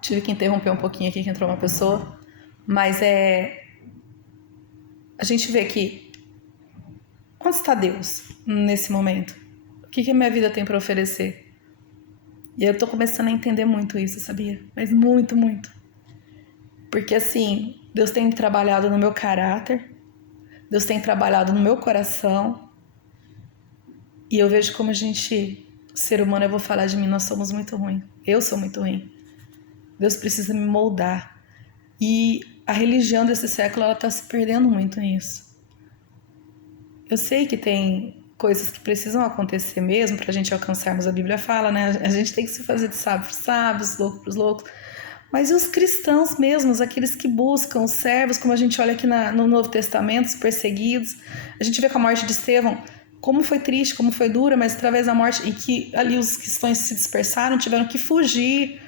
Tive que interromper um pouquinho aqui que entrou uma pessoa. Mas a gente vê que onde está Deus nesse momento? O que a minha vida tem para oferecer? E eu tô começando a entender muito isso, sabia? Mas muito, muito. Porque assim, Deus tem trabalhado no meu caráter, Deus tem trabalhado no meu coração. E eu vejo como a gente, ser humano, eu vou falar de mim, nós somos muito ruins. Eu sou muito ruim. Deus precisa me moldar. E a religião desse século, ela tá se perdendo muito nisso. Eu sei que tem coisas que precisam acontecer mesmo pra gente alcançarmos, a Bíblia fala, né? A gente tem que se fazer de sábio para os sábios, louco para os loucos. Mas e os cristãos mesmos, aqueles que buscam, os servos, como a gente olha aqui no Novo Testamento, os perseguidos. A gente vê com a morte de Estevão, como foi triste, como foi dura, mas através da morte, e que ali os cristãos se dispersaram, tiveram que fugir.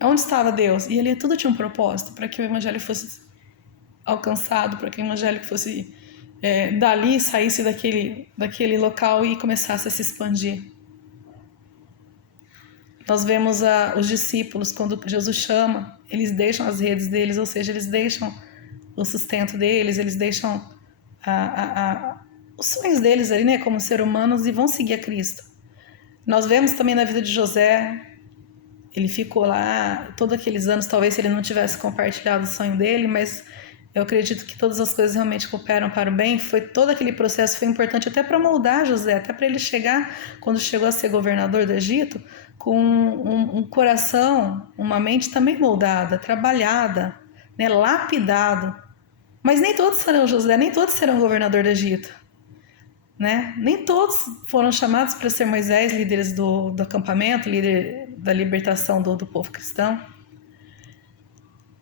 Onde estava Deus? E ali tudo tinha um propósito, para que o evangelho fosse alcançado, para que o evangelho fosse dali, saísse daquele local e começasse a se expandir. Nós vemos os discípulos, quando Jesus chama, eles deixam as redes deles, ou seja, eles deixam o sustento deles, eles deixam os sonhos deles ali, né, como ser humanos, e vão seguir a Cristo. Nós vemos também na vida de José, ele ficou lá todos aqueles anos, talvez se ele não tivesse compartilhado o sonho dele, mas eu acredito que todas as coisas realmente cooperam para o bem. Todo aquele processo foi importante até para moldar José, até para ele chegar, quando chegou a ser governador do Egito, com um coração, uma mente também moldada, trabalhada, né, lapidado. Mas nem todos serão José, nem todos serão governador do Egito. Né? Nem todos foram chamados para ser Moisés, líderes do acampamento, líder da libertação do povo cristão.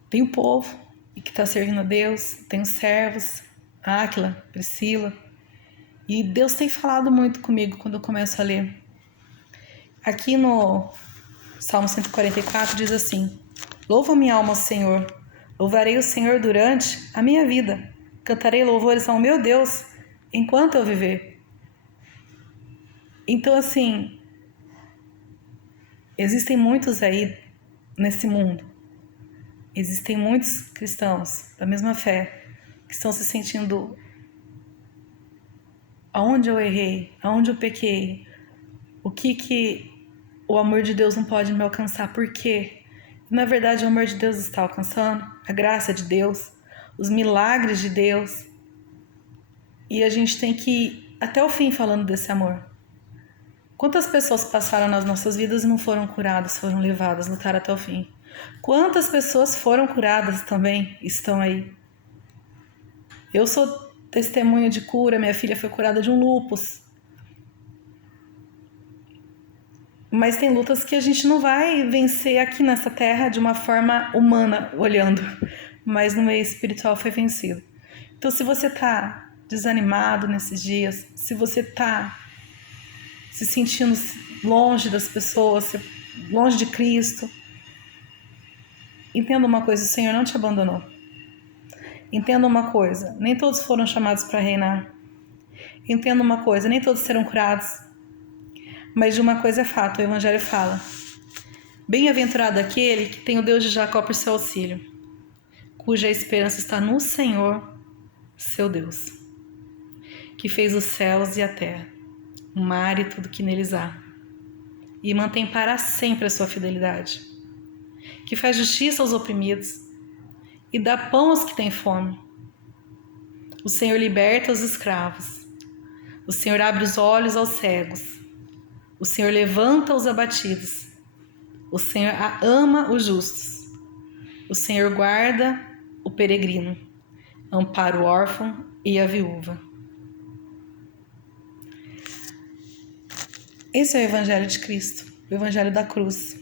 Tem o povo que está servindo a Deus, tem os servos, Áquila, Priscila. E Deus tem falado muito comigo quando eu começo a ler. Aqui no Salmo 144 diz assim: Louva minha alma ao Senhor, louvarei o Senhor durante a minha vida, cantarei louvores ao meu Deus enquanto eu viver. Então, assim, existem muitos aí nesse mundo, existem muitos cristãos da mesma fé que estão se sentindo: aonde eu errei, aonde eu pequei, o que o amor de Deus não pode me alcançar, por quê? Na verdade, o amor de Deus está alcançando, a graça de Deus, os milagres de Deus, e a gente tem que ir até o fim falando desse amor. Quantas pessoas passaram nas nossas vidas e não foram curadas, foram levadas, lutaram até o fim? Quantas pessoas foram curadas também estão aí? Eu sou testemunha de cura, minha filha foi curada de um lúpus. Mas tem lutas que a gente não vai vencer aqui nessa terra de uma forma humana, olhando, mas no meio espiritual foi vencido. Então, se você está desanimado nesses dias, se você está se sentindo longe das pessoas, longe de Cristo, entenda uma coisa: o Senhor não te abandonou. Entenda uma coisa: nem todos foram chamados para reinar. Entenda uma coisa: nem todos serão curados. Mas de uma coisa é fato, o Evangelho fala: bem-aventurado aquele que tem o Deus de Jacó por seu auxílio, cuja esperança está no Senhor, seu Deus, que fez os céus e a terra, o mar e tudo que neles há, e mantém para sempre a sua fidelidade, que faz justiça aos oprimidos e dá pão aos que têm fome. O Senhor liberta os escravos, o Senhor abre os olhos aos cegos, o Senhor levanta os abatidos, o Senhor ama os justos, o Senhor guarda o peregrino, ampara o órfão e a viúva. Esse é o Evangelho de Cristo, o Evangelho da cruz.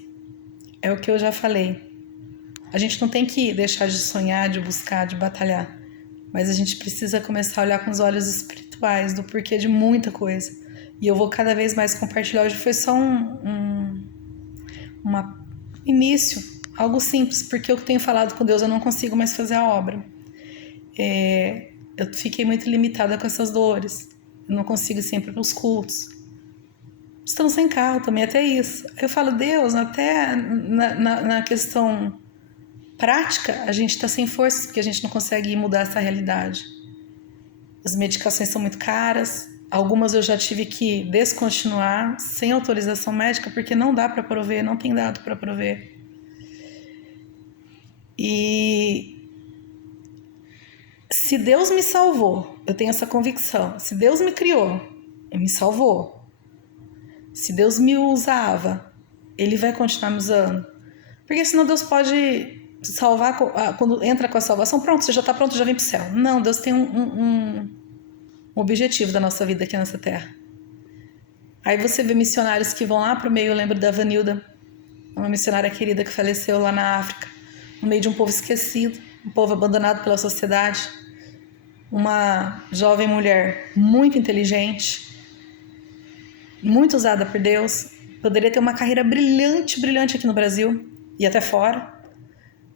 É o que eu já falei. A gente não tem que deixar de sonhar, de buscar, de batalhar, mas a gente precisa começar a olhar com os olhos espirituais do porquê de muita coisa. E eu vou cada vez mais compartilhar. Hoje foi só um início, algo simples, porque eu tenho falado com Deus, eu não consigo mais fazer a obra. Eu fiquei muito limitada com essas dores. Eu não consigo sempre ir para os cultos. estamos sem carro também, até isso. Eu falo, Deus, até na questão prática, a gente está sem forças, porque a gente não consegue mudar essa realidade. As medicações são muito caras, algumas eu já tive que descontinuar sem autorização médica, porque não dá para prover, não tem dado para prover. E se Deus me salvou, eu tenho essa convicção, se Deus me criou, Ele me salvou. Se Deus me usava, Ele vai continuar me usando. Porque senão Deus pode salvar, quando entra com a salvação, pronto, você já está pronto, já vem para o céu. Não, Deus tem um objetivo da nossa vida aqui nessa terra. Aí você vê missionários que vão lá para o meio, eu lembro da Vanilda, uma missionária querida que faleceu lá na África, no meio de um povo esquecido, um povo abandonado pela sociedade. Uma jovem mulher muito inteligente, muito usada por Deus, poderia ter uma carreira brilhante aqui no Brasil e até fora,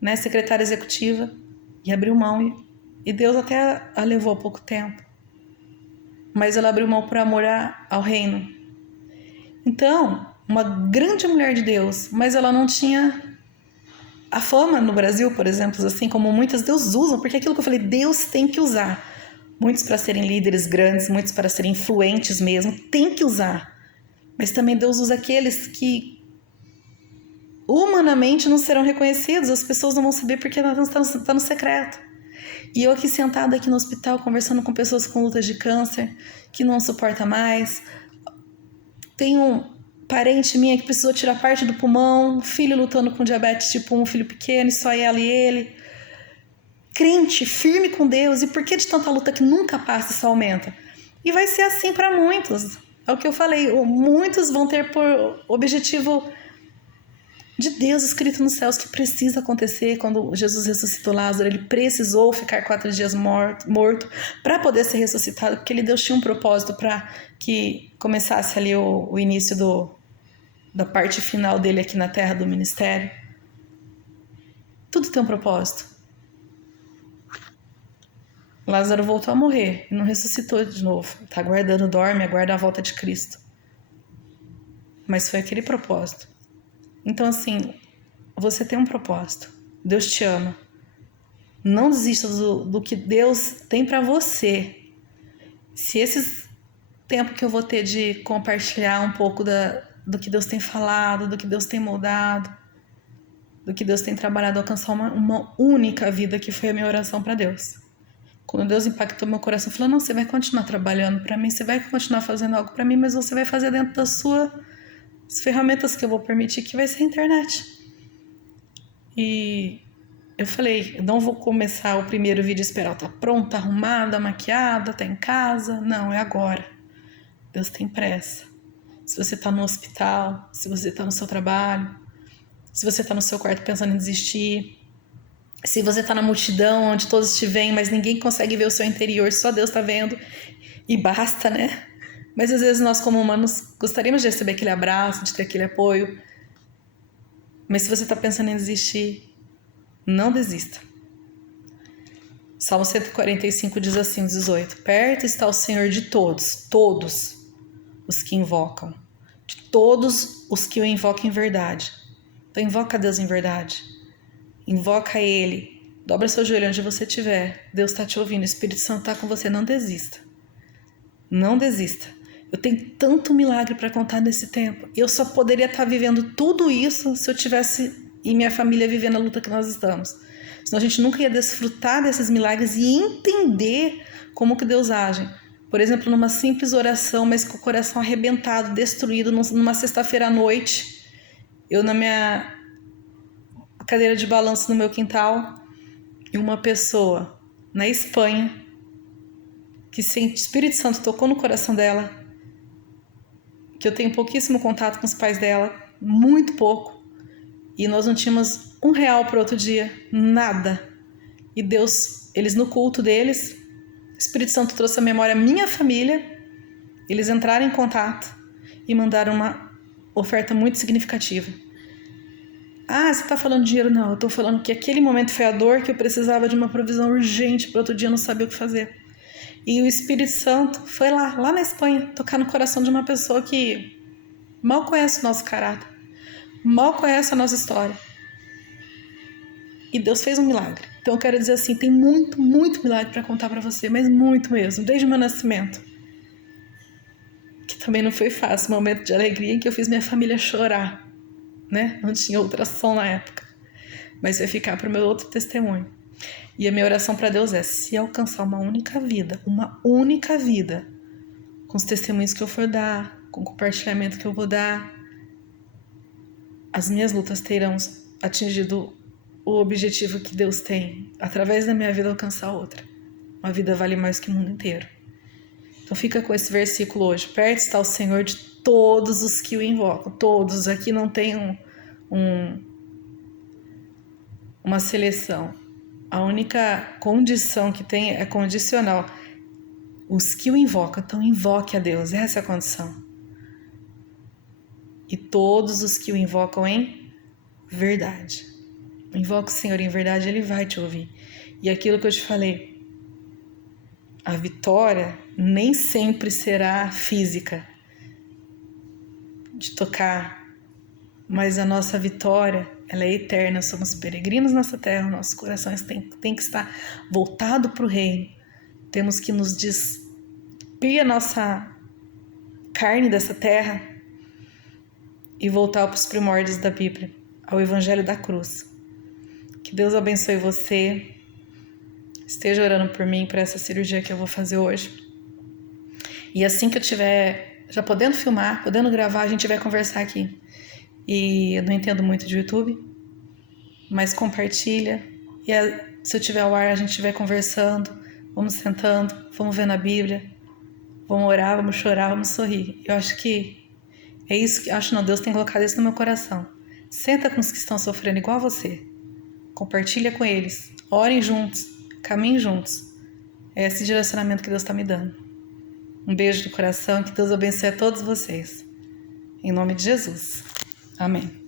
né? Secretária executiva, e abriu mão, e Deus até a levou há pouco tempo, mas ela abriu mão por amor ao reino. Então, uma grande mulher de Deus, mas ela não tinha a fama no Brasil, por exemplo, assim como muitas Deus usam, porque aquilo que eu falei, Deus tem que usar muitos para serem líderes grandes, muitos para serem influentes mesmo, tem que usar. Mas também Deus usa aqueles que humanamente não serão reconhecidos, as pessoas não vão saber porque está no secreto. E eu aqui sentada aqui no hospital conversando com pessoas com lutas de câncer, que não suporta mais. Tem um parente minha que precisou tirar parte do pulmão, filho lutando com diabetes tipo 1, filho pequeno, e só ela e ele. Crente, firme com Deus, e por que de tanta luta que nunca passa, isso aumenta? E vai ser assim para muitos. É o que eu falei, muitos vão ter por objetivo de Deus escrito nos céus que precisa acontecer. Quando Jesus ressuscitou Lázaro, ele precisou ficar 4 dias morto para poder ser ressuscitado, porque Deus tinha um propósito para que começasse ali o início da parte final dele aqui na terra, do ministério. Tudo tem um propósito. Lázaro voltou a morrer e não ressuscitou de novo. Está aguardando, dorme, aguarda a volta de Cristo. Mas foi aquele propósito. Então, assim, você tem um propósito. Deus te ama. Não desista do que Deus tem para você. Se esse tempo que eu vou ter de compartilhar um pouco do que Deus tem falado, do que Deus tem moldado, do que Deus tem trabalhado, alcançar uma única vida, que foi a minha oração para Deus. Quando Deus impactou meu coração, falou, não, você vai continuar trabalhando para mim, você vai continuar fazendo algo para mim, mas você vai fazer dentro das suas ferramentas que eu vou permitir, que vai ser a internet. E eu falei, eu não vou começar o primeiro vídeo e esperar, tá pronta, arrumada, maquiada, tá em casa. Não, é agora. Deus tem pressa. Se você tá no hospital, se você tá no seu trabalho, se você tá no seu quarto pensando em desistir, se você tá na multidão onde todos te veem, mas ninguém consegue ver o seu interior, só Deus tá vendo, e basta, né? Mas às vezes nós, como humanos, gostaríamos de receber aquele abraço, de ter aquele apoio. Mas se você está pensando em desistir, não desista. Salmo 145 diz assim, 18. Perto está o Senhor de todos os que invocam. De todos os que o invocam em verdade. Então invoca a Deus em verdade. Invoca Ele. Dobra seu joelho onde você estiver. Deus está te ouvindo. O Espírito Santo está com você. Não desista. Não desista. Eu tenho tanto milagre para contar nesse tempo. Eu só poderia estar vivendo tudo isso se eu tivesse e minha família vivendo a luta que nós estamos. Senão a gente nunca ia desfrutar desses milagres e entender como que Deus age. Por exemplo, numa simples oração, mas com o coração arrebentado, destruído, numa sexta-feira à noite, eu na minha cadeira de balanço no meu quintal, e uma pessoa na Espanha, que o Espírito Santo tocou no coração dela, que eu tenho pouquíssimo contato com os pais dela, muito pouco, e nós não tínhamos R$1 para outro dia, nada. E Deus, eles no culto deles, o Espírito Santo trouxe à memória a minha família, eles entraram em contato e mandaram uma oferta muito significativa. Ah, você está falando de dinheiro? Não, eu estou falando que aquele momento foi a dor, que eu precisava de uma provisão urgente, para outro dia eu não sabia o que fazer. E o Espírito Santo foi lá na Espanha, tocar no coração de uma pessoa que mal conhece o nosso caráter, mal conhece a nossa história. E Deus fez um milagre. Então eu quero dizer assim, tem muito, muito milagre para contar para você, mas muito mesmo, desde o meu nascimento. Que também não foi fácil, um momento de alegria em que eu fiz minha família chorar, né? Não tinha ultrassom na época. Mas vai ficar para o meu outro testemunho. E a minha oração para Deus é, se alcançar uma única vida, com os testemunhos que eu for dar, com o compartilhamento que eu vou dar, as minhas lutas terão atingido o objetivo que Deus tem, através da minha vida alcançar outra. Uma vida vale mais que o mundo inteiro. Então fica com esse versículo hoje. Perto está o Senhor de todos os que o invocam. Todos. Aqui não tem uma seleção. A única condição que tem é condicional. Os que o invocam, então invoque a Deus. Essa é a condição. E todos os que o invocam em verdade. Invoca o Senhor em verdade, Ele vai te ouvir. E aquilo que eu te falei, a vitória nem sempre será física, de tocar, mas a nossa vitória, ela é eterna. Somos peregrinos nessa terra, nossos corações têm que estar voltados para o reino. Temos que nos despir a nossa carne dessa terra e voltar para os primórdios da Bíblia, ao Evangelho da Cruz. Que Deus abençoe você. Esteja orando por mim, para essa cirurgia que eu vou fazer hoje. E assim que eu tiver já podendo filmar, podendo gravar, a gente vai conversar aqui. E eu não entendo muito de YouTube, mas compartilha. E se eu tiver ao ar, a gente vai conversando, vamos sentando, vamos vendo a Bíblia, vamos orar, vamos chorar, vamos sorrir. Eu acho que é isso que Deus tem colocado isso no meu coração. Senta com os que estão sofrendo igual a você. Compartilha com eles. Orem juntos. Caminhem juntos. É esse direcionamento que Deus está me dando. Um beijo do coração. Que Deus abençoe a todos vocês. Em nome de Jesus. Amém.